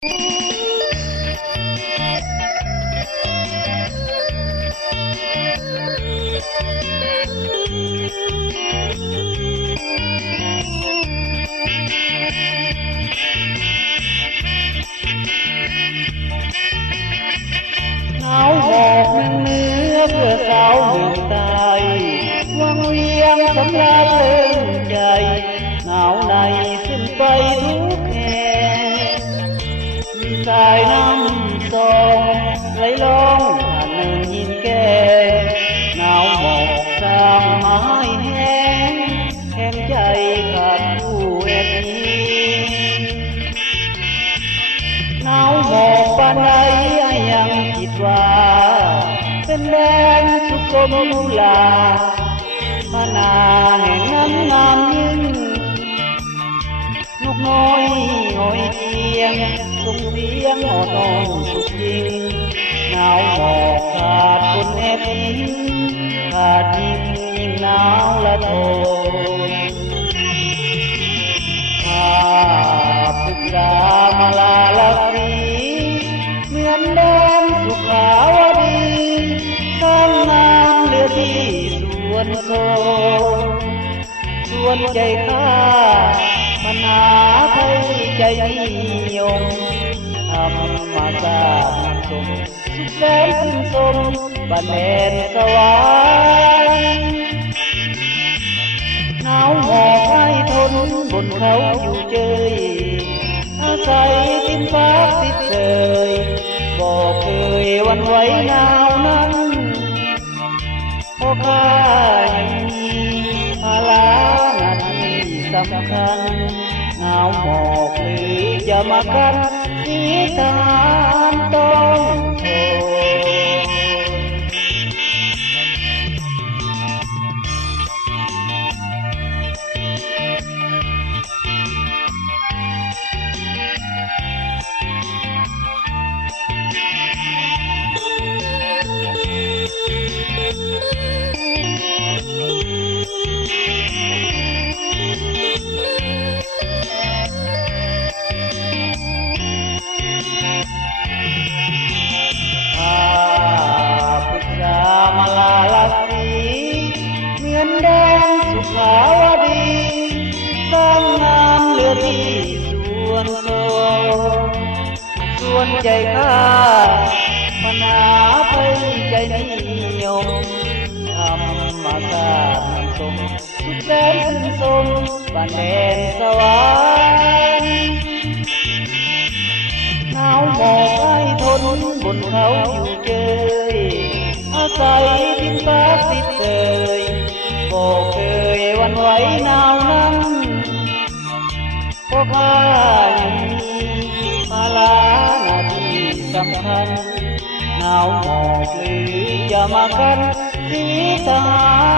หนาวหมอกเมืองเหนือเพื่อสาวเมืองใต้วังเวียงสำราญเลิงใจหนาวในขึ้นไปทุกแห่งมีสายน้ำสองไหลลงผ่านเนินหินแก่หนาวหมอกสร้างไม้แห้งแห้งใจขาดผู้แอบอิงหนาวหมอกปานใดยังคิดว่าเป็นแดนสุขมลุลาพนาแห่งน้ำงามยิ่งลูกน้อยหอยเทียงส่งเสียงอ่อนน้อมสุขยิ่งหนาวหมอกขาดคนแอบอิงขาดยิ่งยิ่งหนาวละทนข้าพุทธามาลาลักดีเหมือนแดนสุขาวดีข้างน้ำเหลือที่ส่วนโซส่วนใจข้าปัญหาไทยใจนิยมธรรมศาสตร์นักสมสุขแสนขึ้นสมบันแดนสวรรค์หนาวหมอกให้ทนบนเขาอยู่เจยอาศัยทินฟ้าติดเสยบอกเคยวันไหวหนาวนั้นเพราะข้ายังมีภาระหน้าที่สำคัญหนาวหมอกหรือจะมากันที่ทหารต้องทนมาลาลักดีเหมือนแดนสุขาวดีสร้างงามเหลือที่ส่วนโซส่วนใจข้าปนาภัยใจนิยมธรรมศาสตร์นักสมสุขแสนขึ้นสมบ้านแดนสวรรค์หนาวหมอกให้ทนบนเขาอยู่เจยอาศัยทินฟ้าติดเสยบอกเคยวันไหวหนาวนั้นเพราะข้ายังมีภาระหน้าที่สำคัญหนาวหมอกหรือจะมากันที่ทหาร